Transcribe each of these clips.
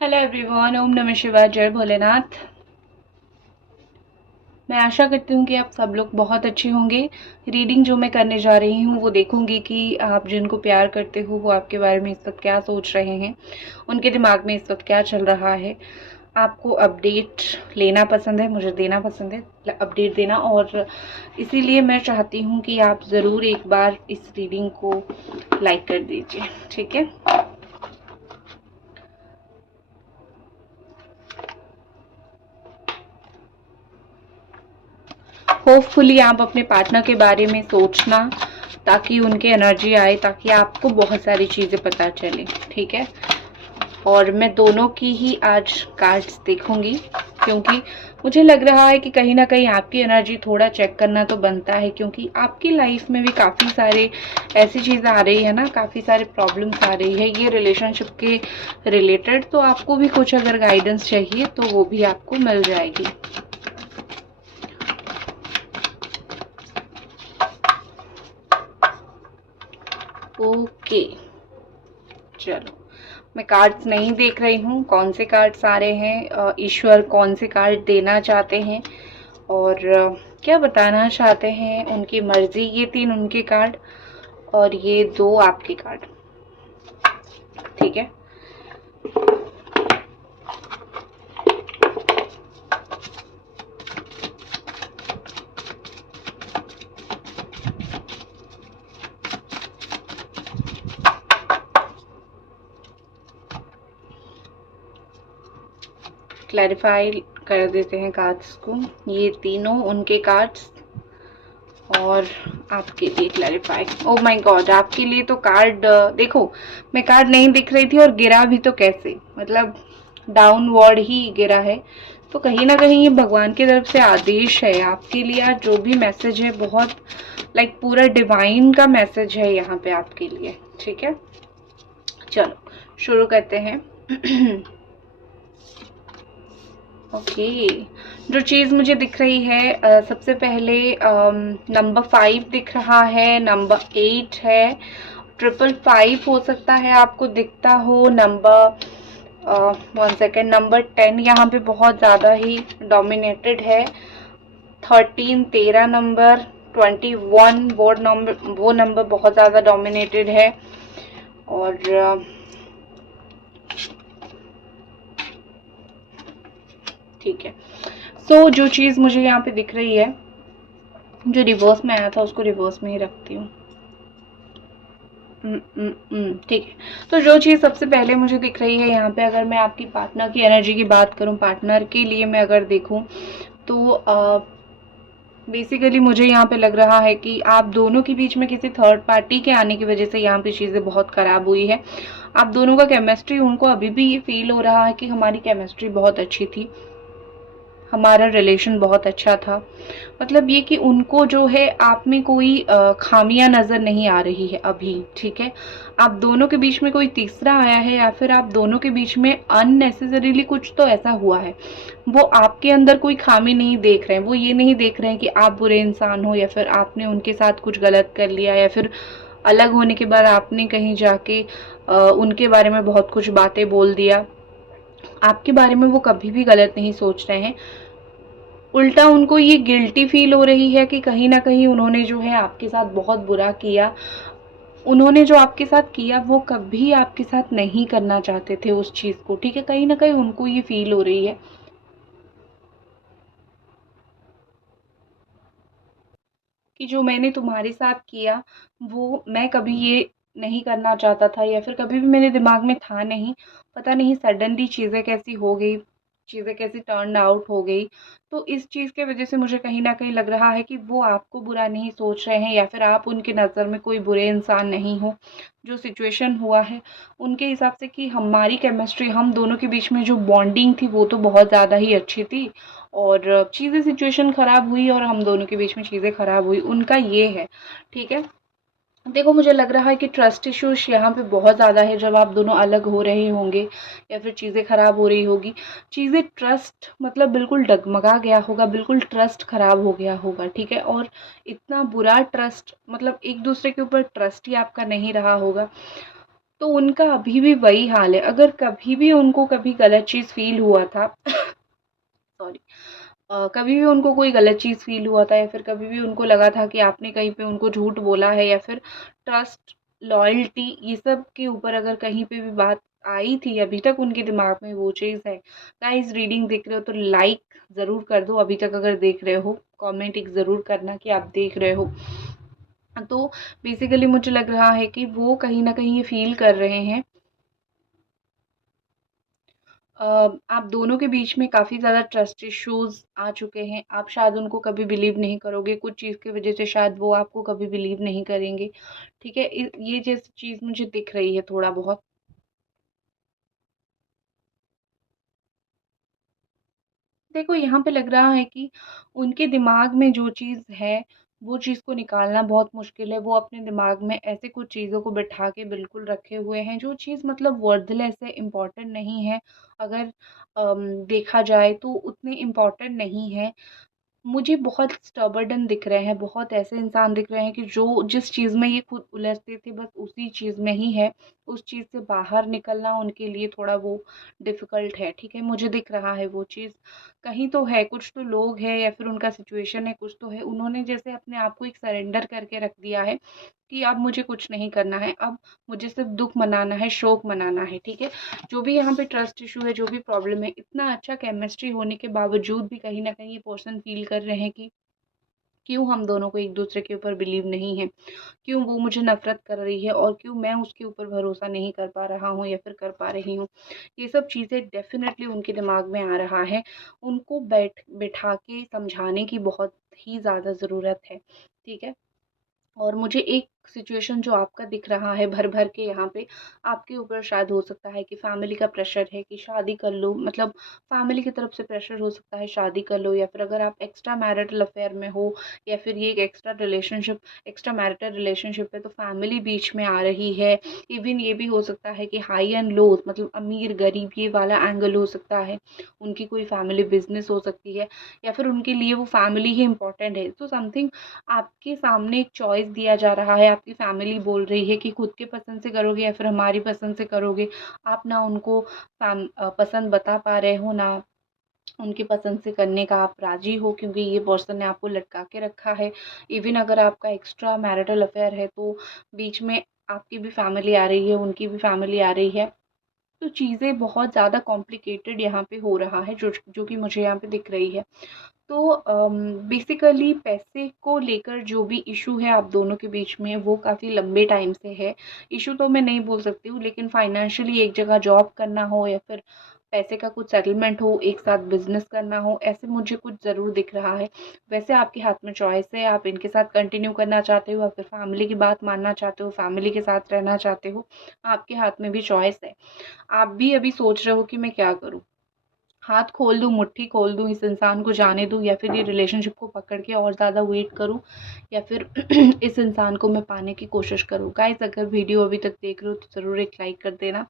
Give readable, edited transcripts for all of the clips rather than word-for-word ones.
Hello everyone, ओम नमः शिवाय, जय भोलेनाथ। मैं आशा करती हूँ कि आप सब लोग बहुत अच्छे होंगे। रीडिंग जो मैं करने जा रही हूँ वो देखूंगी कि आप जिनको प्यार करते हो वो आपके बारे में इस वक्त क्या सोच रहे हैं, उनके दिमाग में इस वक्त क्या चल रहा है। आपको अपडेट लेना पसंद है, मुझे देना पसंद है, अपडेट देना। और इसीलिए मैं चाहती हूँ कि आप ज़रूर एक बार इस रीडिंग को लाइक कर दीजिए, ठीक है। होपफुली आप अपने पार्टनर के बारे में सोचना ताकि उनकी एनर्जी आए, ताकि आपको बहुत सारी चीज़ें पता चले, ठीक है। और मैं दोनों की ही आज कार्ड्स देखूंगी क्योंकि मुझे लग रहा है कि कहीं ना कहीं आपकी एनर्जी थोड़ा चेक करना तो बनता है, क्योंकि आपकी लाइफ में भी काफ़ी सारे ऐसी चीज़ें आ रही है ना, काफ़ी सारे प्रॉब्लम्स आ रही है ये रिलेशनशिप के रिलेटेड। तो आपको भी कुछ अगर गाइडेंस चाहिए तो वो भी आपको मिल जाएगी। ओके, चलो मैं कार्ड्स नहीं देख रही हूँ, कौन से कार्ड्स आ रहे हैं, ईश्वर कौन से कार्ड देना चाहते हैं और क्या बताना चाहते हैं, उनकी मर्जी। ये 3 उनके कार्ड और ये 2 आपके कार्ड, ठीक है। क्लैरिफाई कर देते हैं कार्ड्स को। ये तीनों उनके कार्ड्स और आपके लिए क्लैरिफाई। ओ माय गॉड, आपके लिए तो कार्ड देखो, मैं कार्ड नहीं दिख रही थी और गिरा भी तो कैसे, मतलब डाउनवर्ड ही गिरा है। तो कहीं ना कहीं ये भगवान की तरफ से आदेश है आपके लिए। आज जो भी मैसेज है बहुत पूरा डिवाइन का मैसेज है यहाँ पे आपके लिए, ठीक है। चलो शुरू करते हैं। ओके, जो चीज़ मुझे दिख रही है, सबसे पहले नंबर 5 दिख रहा है, नंबर 8 है, 555 हो सकता है आपको दिखता हो, नंबर 1 सेकेंड, नंबर 10 यहाँ पे बहुत ज़्यादा ही डोमिनेटेड है, 13 नंबर, 21 वो नंबर बहुत ज़्यादा डोमिनेटेड है। और ठीक है, सो जो चीज़ मुझे यहाँ पे दिख रही है, जो रिवर्स में आया था उसको रिवर्स में ही रखती हूँ। ठीक है, तो जो चीज़ सबसे पहले मुझे दिख रही है यहाँ पे, अगर मैं आपकी पार्टनर की एनर्जी की बात करूँ, पार्टनर के लिए मैं अगर देखूँ तो बेसिकली मुझे यहाँ पे लग रहा है कि आप दोनों के बीच में किसी थर्ड पार्टी के आने की वजह से यहाँ पे चीज़ें बहुत ख़राब हुई है। आप दोनों का केमिस्ट्री, उनको अभी भी ये फील हो रहा है कि हमारी केमिस्ट्री बहुत अच्छी थी, हमारा रिलेशन बहुत अच्छा था। मतलब ये कि उनको जो है आप में कोई खामियां नज़र नहीं आ रही है अभी, ठीक है। आप दोनों के बीच में कोई तीसरा आया है या फिर आप दोनों के बीच में अननेसेसरीली कुछ तो ऐसा हुआ है। वो आपके अंदर कोई खामी नहीं देख रहे हैं, वो ये नहीं देख रहे हैं कि आप बुरे इंसान हो या फिर आपने उनके साथ कुछ गलत कर लिया या फिर अलग होने के बाद आपने कहीं जाके उनके बारे में बहुत कुछ बातें बोल दिया। आपके बारे में वो कभी भी गलत नहीं सोच रहे हैं। उल्टा उनको ये गिल्टी फील हो रही है कि कहीं ना कहीं उन्होंने जो है आपके साथ बहुत बुरा किया। उन्होंने जो आपके साथ किया वो कभी आपके साथ नहीं करना चाहते थे उस चीज़ को, ठीक है। कहीं ना कहीं उनको ये फील हो रही है कि जो मैंने तुम्हारे साथ किया वो मैं कभी ये नहीं करना चाहता था या फिर कभी भी मेरे दिमाग में था नहीं। पता नहीं सडनली चीज़ें कैसी हो गई, चीज़ें कैसी टर्न आउट हो गई। तो इस चीज़ के वजह से मुझे कहीं न कहीं लग रहा है कि वो आपको बुरा नहीं सोच रहे हैं या फिर आप उनकी नज़र में कोई बुरे इंसान नहीं हो। जो सिचुएशन हुआ है उनके हिसाब से कि हमारी केमिस्ट्री, हम दोनों के बीच में जो बॉन्डिंग थी वो तो बहुत ज़्यादा ही अच्छी थी और चीज़ें सिचुएशन ख़राब हुई और हम दोनों के बीच में चीज़ें ख़राब हुई, उनका ये है, ठीक है। देखो मुझे लग रहा है कि ट्रस्ट इश्यूज यहाँ पे बहुत ज़्यादा है। जब आप दोनों अलग हो रहे होंगे या फिर चीज़ें ख़राब हो रही होगी, चीज़ें ट्रस्ट मतलब बिल्कुल डगमगा गया होगा, बिल्कुल ट्रस्ट ख़राब हो गया होगा, ठीक है। और इतना बुरा ट्रस्ट, मतलब एक दूसरे के ऊपर ट्रस्ट ही आपका नहीं रहा होगा। तो उनका अभी भी वही हाल है। अगर कभी भी उनको कभी गलत चीज़ फ़ील हुआ था सॉरी, कभी भी उनको कोई गलत चीज़ फ़ील हुआ था या फिर कभी भी उनको लगा था कि आपने कहीं पे उनको झूठ बोला है या फिर ट्रस्ट, लॉयल्टी ये सब के ऊपर अगर कहीं पे भी बात आई थी, अभी तक उनके दिमाग में वो चीज़ है। गाइस, रीडिंग देख रहे हो तो लाइक ज़रूर कर दो, अभी तक अगर देख रहे हो कमेंट एक ज़रूर करना कि आप देख रहे हो। तो बेसिकली मुझे लग रहा है कि वो कहीं न कहीं ये फ़ील कर रहे हैं। आप दोनों के बीच में काफ़ी ज़्यादा ट्रस्ट इश्यूज़ आ चुके हैं। आप शायद उनको कभी बिलीव नहीं करोगे, कुछ चीज़ की वज़ह से शायद वो आपको कभी बिलीव नहीं करेंगे, ठीक है? ये जैसी चीज़ मुझे दिख रही है थोड़ा बहुत। देखो, यहाँ पे लग रहा है कि उनके दिमाग में जो चीज़ है, वो चीज़ को निकालना बहुत मुश्किल है। वो अपने दिमाग में ऐसे कुछ चीज़ों को बिठा के बिल्कुल रखे हुए हैं, जो चीज़ मतलब वर्थलेस है, इम्पोर्टेंट नहीं है। अगर देखा जाए तो उतने इम्पोर्टेंट नहीं है। मुझे बहुत स्टबर्डन दिख रहे हैं, बहुत ऐसे इंसान दिख रहे हैं कि जो जिस चीज़ में ये खुद उलझते थे बस उसी चीज़ में ही है। उस चीज़ से बाहर निकलना उनके लिए थोड़ा वो डिफ़िकल्ट है, ठीक है? मुझे दिख रहा है वो चीज़। कहीं तो है, कुछ तो लोग हैं या फिर उनका सिचुएशन है, कुछ तो है। उन्होंने जैसे अपने आप को एक सरेंडर करके रख दिया है कि अब मुझे कुछ नहीं करना है, अब मुझे सिर्फ़ दुःख मनाना है, शोक मनाना है, ठीक है? जो भी यहाँ पे ट्रस्ट इश्यू है, जो भी प्रॉब्लम है, इतना अच्छा केमिस्ट्री होने के बावजूद भी कहीं न कहीं ये पर्सन फ़ील कर रहे हैं कि क्यों हम दोनों को एक-दूसरे के ऊपर बिलीव नहीं है? क्यों वो मुझे नफ़रत कर रही है और क्यों मैं उसके ऊपर भरोसा नहीं कर पा रहा हूँ या फिर कर पा रही हूँ? ये सब चीज़ें डेफ़िनेटली उनके दिमाग में आ रहा है। उनको बिठा के समझाने की बहुत ही ज़्यादा ज़रूरत है, ठीक है? और मुझे एक सिचुएशन जो आपका दिख रहा है भर-भर के यहाँ पे, आपके ऊपर शायद हो सकता है कि फैमिली का प्रेशर है कि शादी कर लो, मतलब फैमिली की तरफ से प्रेशर हो सकता है शादी कर लो, या फिर अगर आप एक्स्ट्रा मैरिटल अफेयर में हो या फिर ये एक एक्स्ट्रा मैरिटल रिलेशनशिप है तो फैमिली बीच में आ रही है। इवन ये भी हो सकता है कि हाई एंड लो, मतलब अमीर-गरीब ये वाला एंगल हो सकता है। उनकी कोई फैमिली बिज़नेस हो सकती है या फिर उनके लिए वो फैमिली ही इम्पोर्टेंट है। तो समथिंग आपके सामने एक चॉइस दिया जा रहा है, आपकी फैमिली बोल रही है कि खुद के पसंद से करोगे या फिर हमारी पसंद से करोगे। आप ना उनको पसंद बता पा रहे हो, ना उनकी पसंद से करने का आप राज़ी हो, क्योंकि ये पर्सन ने आपको लटका के रखा है। इवन अगर आपका एक्स्ट्रा मैरिटल अफेयर है तो बीच में आपकी भी फैमिली आ रही है, उनकी भी फैमिली आ रही है। तो चीज़ें बहुत ज़्यादा कॉम्प्लिकेटेड यहाँ पे हो रहा है, जो कि मुझे यहाँ पे दिख रही है। तो बेसिकली पैसे को लेकर जो भी इशू है आप दोनों के बीच में, वो काफ़ी लंबे टाइम से है। इशू तो मैं नहीं बोल सकती हूँ, लेकिन फाइनेंशियली एक जगह जॉब करना हो या फिर पैसे का कुछ सेटलमेंट हो, एक साथ बिजनेस करना हो, ऐसे मुझे कुछ ज़रूर दिख रहा है। वैसे आपके हाथ में चॉइस है, आप इनके साथ कंटिन्यू करना चाहते हो या फिर फैमिली की बात मानना चाहते हो, फैमिली के साथ रहना चाहते हो, आपके हाथ में भी चॉइस है। आप भी अभी सोच रहे हो कि मैं क्या करूँ? हाथ खोल दूँ, मुट्ठी खोल दूँ, इस इंसान को जाने दूँ या फिर ये रिलेशनशिप को पकड़ के और ज़्यादा वेट करूँ या फिर इस इंसान को मैं पाने की कोशिश करूँ। गाइज़, अगर वीडियो अभी तक देख रहे हो तो ज़रूर एक लाइक कर देना।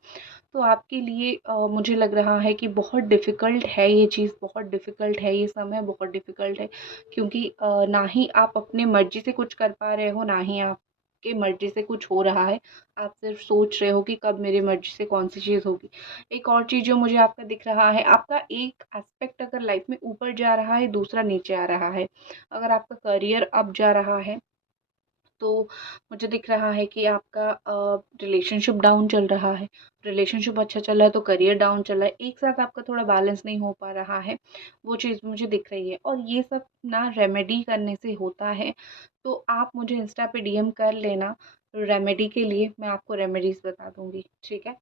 तो आपके लिए मुझे लग रहा है कि बहुत डिफ़िकल्ट है ये चीज़, बहुत डिफ़िकल्ट है ये समय, बहुत डिफ़िकल्ट है, क्योंकि ना ही आप अपने मर्ज़ी से कुछ कर पा रहे हो, ना ही आपके मर्ज़ी से कुछ हो रहा है। आप सिर्फ़ सोच रहे हो कि कब मेरी मर्ज़ी से कौन-सी चीज़ होगी। एक और चीज़ जो मुझे आपका दिख रहा है, आपका एक एस्पेक्ट अगर लाइफ़ में ऊपर जा रहा है, दूसरा नीचे आ रहा है। अगर आपका करियर अप जा रहा है तो मुझे दिख रहा है कि आपका रिलेशनशिप डाउन चल रहा है। रिलेशनशिप अच्छा चल रहा है तो करियर डाउन चल रहा है। एक साथ आपका थोड़ा बैलेंस नहीं हो पा रहा है, वो चीज़ मुझे दिख रही है और ये सब ना रेमेडी करने से होता है। तो आप मुझे इंस्टा पे डीएम कर लेना रेमेडी के लिए, मैं आपको रेमेडीज़ बता दूँगी, ठीक है?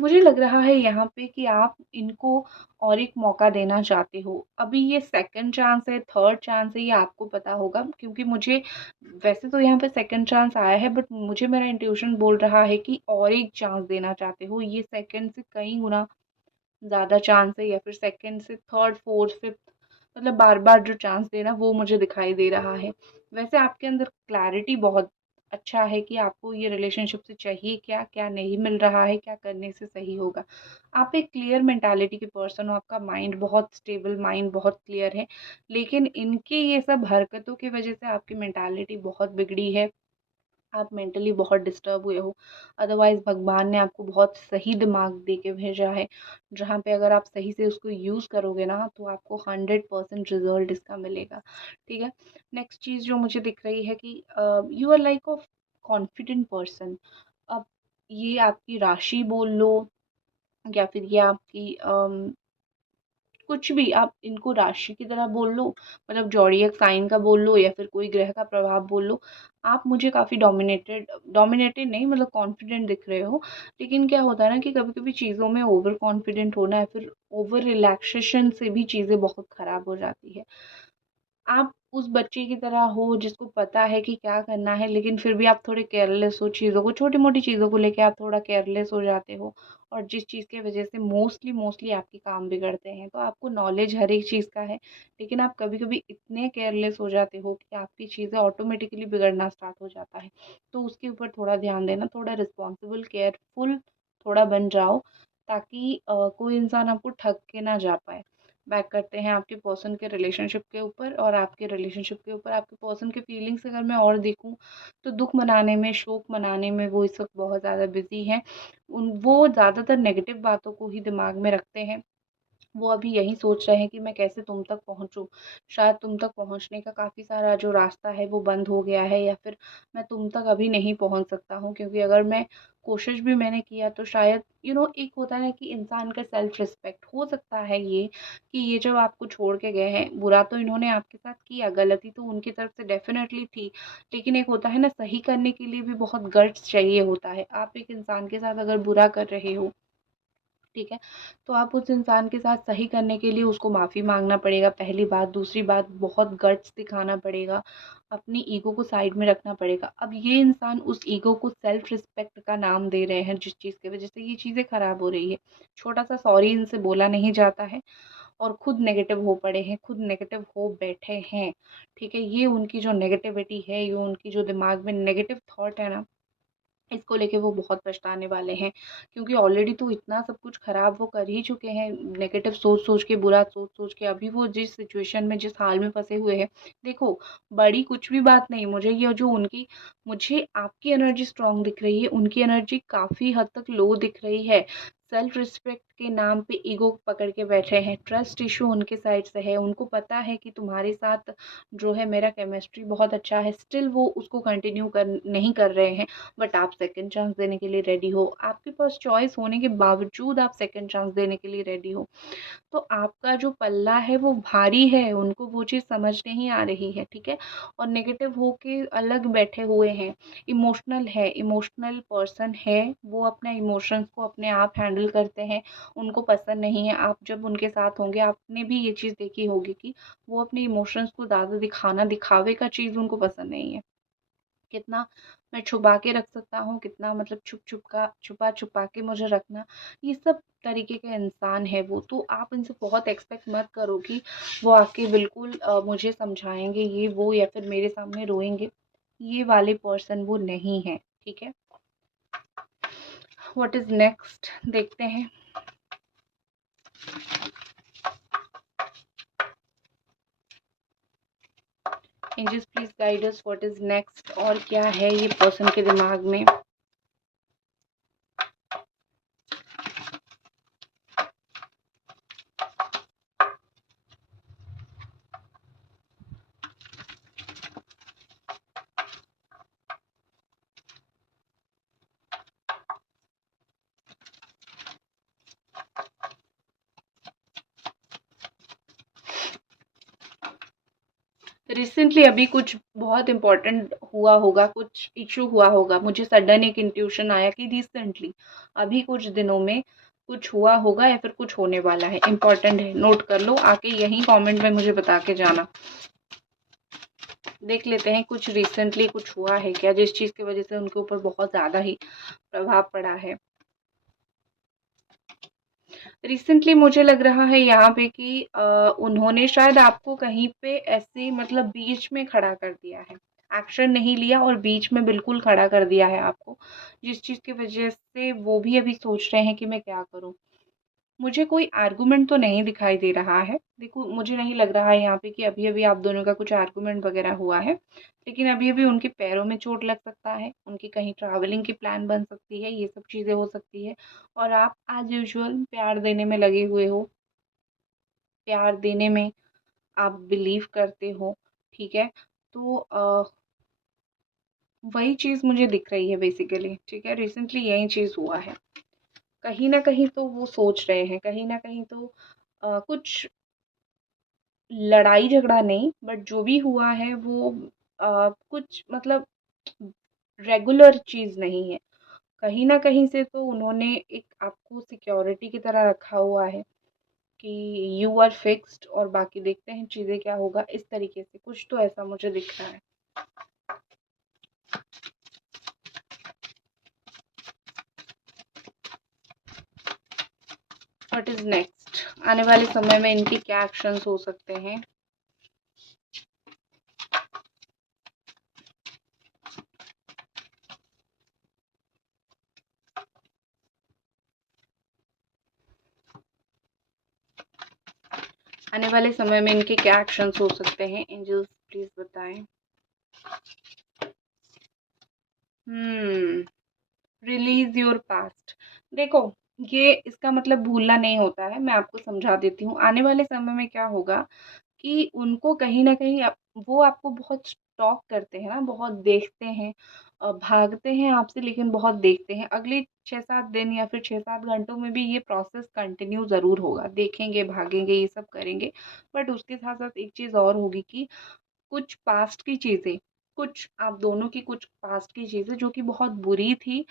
मुझे लग रहा है यहाँ पे कि आप इनको और एक मौका देना चाहते हो। अभी ये सेकंड चांस है, थर्ड चांस है, ये आपको पता होगा, क्योंकि मुझे वैसे तो यहाँ पे सेकंड चांस आया है, बट मुझे मेरा इंट्यूशन बोल रहा है कि और एक चांस देना चाहते हो। ये सेकंड से कई गुना ज़्यादा चांस है या फिर सेकंड से थर्ड, फोर्थ, फिफ्थ, मतलब बार-बार जो चांस देना वो मुझे दिखाई दे रहा है। वैसे आपके अंदर क्लैरिटी बहुत अच्छा है कि आपको ये रिलेशनशिप से चाहिए क्या, क्या नहीं मिल रहा है, क्या करने से सही होगा। आप एक क्लियर मेंटालिटी के पर्सन हो, आपका माइंड बहुत स्टेबल, माइंड बहुत क्लियर है। लेकिन इनके ये सब हरकतों की वज़ह से आपकी मेंटालिटी बहुत बिगड़ी है। आप मेंटली बहुत डिस्टर्ब हुए हो। अदरवाइज़ भगवान ने आपको बहुत सही दिमाग दे के भेजा है, जहाँ पे अगर आप सही से उसको यूज़ करोगे ना तो आपको 100% रिज़ल्ट इसका मिलेगा, ठीक है। नेक्स्ट चीज़ जो मुझे दिख रही है कि you are like a confident person. अब ये आपकी राशि बोल लो या फिर ये आपकी कुछ भी आप इनको राशि की तरह बोल लो, मतलब ज़ोडिएक साइन का बोल लो या फिर कोई ग्रह का प्रभाव बोल लो। आप मुझे काफ़ी डोमिनेटेड डोमिनेटेड नहीं, मतलब कॉन्फिडेंट दिख रहे हो। लेकिन क्या होता है ना कि कभी-कभी चीज़ों में ओवर कॉन्फिडेंट होना या फिर ओवर रिलैक्सेशन से भी चीज़ें बहुत ख़राब हो जाती है। आप उस बच्चे की तरह हो जिसको पता है कि क्या करना है, लेकिन फिर भी आप थोड़े केयरलेस हो चीज़ों को, छोटी-मोटी चीज़ों को लेके आप थोड़ा केयरलेस हो जाते हो और जिस चीज़ की वज़ह से मोस्टली मोस्टली आपके काम बिगड़ते हैं। तो आपको नॉलेज हर एक चीज़ का है, लेकिन आप कभी-कभी इतने केयरलेस हो जाते हो कि आपकी चीज़ें ऑटोमेटिकली बिगड़ना स्टार्ट हो जाता है। तो उसके ऊपर थोड़ा ध्यान देना, थोड़ा रिस्पॉन्सिबल, केयरफुल थोड़ा बन जाओ, ताकि कोई इंसान आपको ठग के ना जा पाए। बैक करते हैं आपके पर्सन के रिलेशनशिप के ऊपर, और आपके रिलेशनशिप के ऊपर आपके पर्सन के फीलिंग्स अगर मैं और देखूँ तो दुख मनाने में, शोक मनाने में वो इस वक्त बहुत ज़्यादा बिजी हैं। उन वो ज़्यादातर नेगेटिव बातों को ही दिमाग में रखते हैं। वो अभी यही सोच रहे हैं कि मैं कैसे तुम तक पहुँचूँ। शायद तुम तक पहुँचने का काफ़ी सारा जो रास्ता है वो बंद हो गया है, या फिर मैं तुम तक अभी नहीं पहुँच सकता हूँ, क्योंकि अगर मैं कोशिश भी मैंने किया तो शायद एक होता है ना कि इंसान का सेल्फ रिस्पेक्ट, हो सकता है ये कि ये जब आपको छोड़ के गए हैं, बुरा तो इन्होंने आपके साथ किया, गलती तो उनकी तरफ से डेफ़िनेटली थी। लेकिन एक होता है ना, सही करने के लिए भी बहुत गट्स चाहिए होता है। आप एक इंसान के साथ अगर बुरा कर रहे हो, ठीक है, तो आप उस इंसान के साथ सही करने के लिए उसको माफ़ी माँगना पड़ेगा, पहली बात। दूसरी बात, बहुत गट्स दिखाना पड़ेगा, अपनी ईगो को साइड में रखना पड़ेगा। अब ये इंसान उस ईगो को सेल्फ रिस्पेक्ट का नाम दे रहे हैं, जिस चीज़ की वज़ह से ये चीज़ें ख़राब हो रही है। छोटा-सा सॉरी इनसे बोला नहीं जाता है और खुद नेगेटिव हो पड़े हैं, खुद नेगेटिव हो बैठे हैं, ठीक है। ये उनकी जो नेगेटिविटी है, ये उनकी जो दिमाग में नेगेटिव थॉट है ना, इसको लेके वो बहुत पछताने वाले हैं, क्योंकि ऑलरेडी तो इतना सब कुछ ख़राब वो कर ही चुके हैं, नेगेटिव सोच-सोच के, बुरा सोच-सोच के। अभी वो जिस सिचुएशन में, जिस हाल में फँसे हुए हैं, देखो, बड़ी कुछ भी बात नहीं, मुझे आपकी एनर्जी स्ट्रॉन्ग दिख रही है, उनकी एनर्जी काफ़ी हद तक लो दिख रही है। सेल्फ रिस्पेक्ट के नाम पे ईगो पकड़ के बैठे हैं, ट्रस्ट इश्यू उनके साइड से है, उनको पता है कि तुम्हारे साथ जो है मेरा केमिस्ट्री बहुत अच्छा है, स्टिल वो उसको कंटिन्यू नहीं कर रहे हैं। बट आप सेकंड चांस देने के लिए रेडी हो, आपके पास चॉइस होने के बावजूद आप सेकंड चांस देने के लिए रेडी हो। तो आपका जो पल्ला है वो भारी है, उनको वो चीज़ समझ नहीं आ रही है, ठीक है। और नेगेटिव होके अलग बैठे हुए हैं, इमोशनल है, इमोशनल पर्सन है, वो अपने इमोशंस को अपने आप हैंडल करते हैं, उनको पसंद नहीं है। आप जब उनके साथ होंगे, आपने भी ये चीज़ देखी होगी कि वो अपने इमोशंस को ज़्यादा दिखाना, दिखावे का चीज़ उनको पसंद नहीं है। कितना मैं छुपा के रख सकता हूँ, कितना मतलब छुपा के मुझे रखना, ये सब तरीके के इंसान है वो। तो आप इनसे बहुत एक्सपेक्ट मत करो कि वो आके बिल्कुल मुझे समझाएँगे ये वो, या फिर मेरे सामने रोएँगे। ये वाले पर्सन वो नहीं है, ठीक है। व्हाट इज़ नेक्स्ट देखते हैं। Angels please guide us, what is next, और क्या है ये पर्सन के दिमाग में। रिसेंटली अभी कुछ बहुत इम्पोर्टेंट हुआ होगा, कुछ इश्यू हुआ होगा, मुझे सडन एक इंट्यूशन आया कि रिसेंटली अभी कुछ दिनों में कुछ हुआ होगा या फिर कुछ होने वाला है, इम्पोर्टेंट है, नोट कर लो, आके यहीं कमेंट में मुझे बता के जाना। देख लेते हैं कुछ रिसेंटली कुछ हुआ है क्या, जिस चीज़ की वजह से उनके ऊपर बहुत ज़्यादा ही प्रभाव पड़ा है। रिसेंटली मुझे लग रहा है यहाँ पे कि उन्होंने शायद आपको कहीं पे ऐसे मतलब बीच में खड़ा कर दिया है, एक्शन नहीं लिया और बीच में बिल्कुल खड़ा कर दिया है आपको, जिस चीज़ की वजह से वो भी अभी सोच रहे हैं कि मैं क्या करूँ। मुझे कोई आर्गुमेंट तो नहीं दिखाई दे रहा है। देखो, मुझे नहीं लग रहा है यहाँ पे कि अभी-अभी आप दोनों का कुछ आर्गुमेंट वगैरह हुआ है। लेकिन अभी-अभी उनके पैरों में चोट लग सकता है, उनकी कहीं ट्रैवलिंग की प्लान बन सकती है, ये सब चीज़ें हो सकती है। और आप एज़ यूजुअल प्यार देने में लगे हुए हो, प्यार देने में आप बिलीव करते हो, ठीक है? तो वही चीज़ मुझे दिख रही है बेसिकली, ठीक है? रिसेंटली यही चीज़ हुआ है। कहीं न कहीं तो वो सोच रहे हैं, कहीं न कहीं तो कुछ लड़ाई झगड़ा नहीं, बट जो भी हुआ है वो कुछ मतलब रेगुलर चीज़ नहीं है। कहीं न कहीं से तो उन्होंने एक आपको सिक्योरिटी की तरह रखा हुआ है कि यू आर फिक्स्ड और बाकी देखते हैं चीज़ें क्या होगा, इस तरीके से कुछ तो ऐसा मुझे दिख रहा है। What is next? आने वाले समय में इनके क्या एक्शंस हो सकते हैं? आने वाले समय में इनके क्या एक्शंस हो सकते हैं? एंजल्स प्लीज बताएं। Release your past. देखो, ये इसका मतलब भूलना नहीं होता है। मैं आपको समझा देती हूँ। आने वाले समय में क्या होगा कि उनको कहीं न कहीं वो आपको बहुत स्टॉक करते हैं ना, बहुत देखते हैं, भागते हैं आपसे लेकिन बहुत देखते हैं। अगले 6-7 दिन या फिर 6-7 घंटों में भी ये प्रोसेस कंटिन्यू ज़रूर होगा। देखेंगे, भागेंगे, ये सब करेंगे। बट उसके साथ-साथ एक चीज़ और होगी कि कुछ पास्ट की चीज़ें, कुछ आप दोनों की कुछ पास्ट की चीज़ें जो कि बहुत बुरी थी,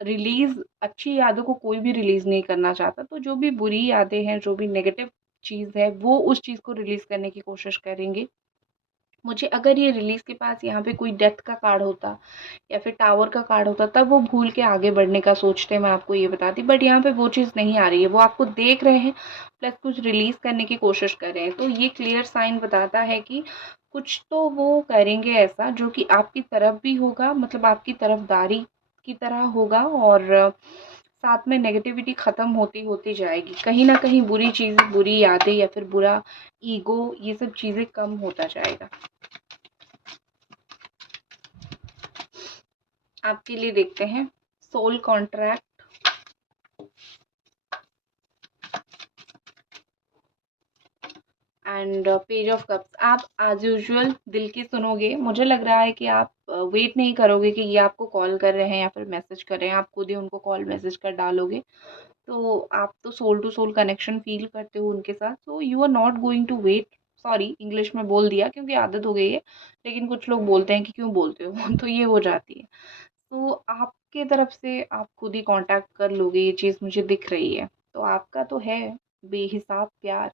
रिलीज़ अच्छी यादों को कोई भी रिलीज़ नहीं करना चाहता। तो जो भी बुरी यादें हैं, जो भी नेगेटिव चीज़ है, वो उस चीज़ को रिलीज़ करने की कोशिश करेंगे। मुझे अगर ये रिलीज़ के पास यहाँ पे कोई डेथ का कार्ड होता या फिर टावर का कार्ड होता, तब वो भूल के आगे बढ़ने का सोचते, मैं आपको ये बताती। बट यहाँ पे वो चीज़ नहीं आ रही है। वो आपको देख रहे हैं प्लस कुछ रिलीज़ करने की कोशिश कर रहे हैं। तो ये क्लियर साइन बताता है कि कुछ तो वो करेंगे ऐसा जो कि आपकी तरफ भी होगा, मतलब आपकी तरफदारी की तरह होगा, और साथ में नेगेटिविटी ख़त्म होती होती जाएगी। कहीं न कहीं बुरी चीज़ें, बुरी यादें या फिर बुरा ईगो, ये सब चीज़ें कम होता जाएगा। आपके लिए देखते हैं soul contract and page of cups. आप एज यूजुअल दिल की सुनोगे। मुझे लग रहा है कि आप वेट नहीं करोगे कि ये आपको कॉल कर रहे हैं या फिर मैसेज कर रहे हैं। आप खुद ही उनको कॉल मैसेज कर डालोगे। तो आप तो soul to soul connection feel करते हो उनके साथ। So you are not going to wait. Sorry, English में बोल दिया क्योंकि आदत हो गई है, लेकिन कुछ लोग बोलते हैं कि क्यों बोलते हो तो ये हो जाती है। तो आपके तरफ से आप खुद ही कांटेक्ट कर लोगे, ये चीज़ मुझे दिख रही है। तो आपका तो है बेहिसाब प्यार।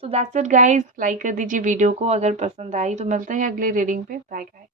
So that's it guys. Like कर दीजिए वीडियो को अगर पसंद आई। तो मिलते हैं अगले रीडिंग पे। Bye guys.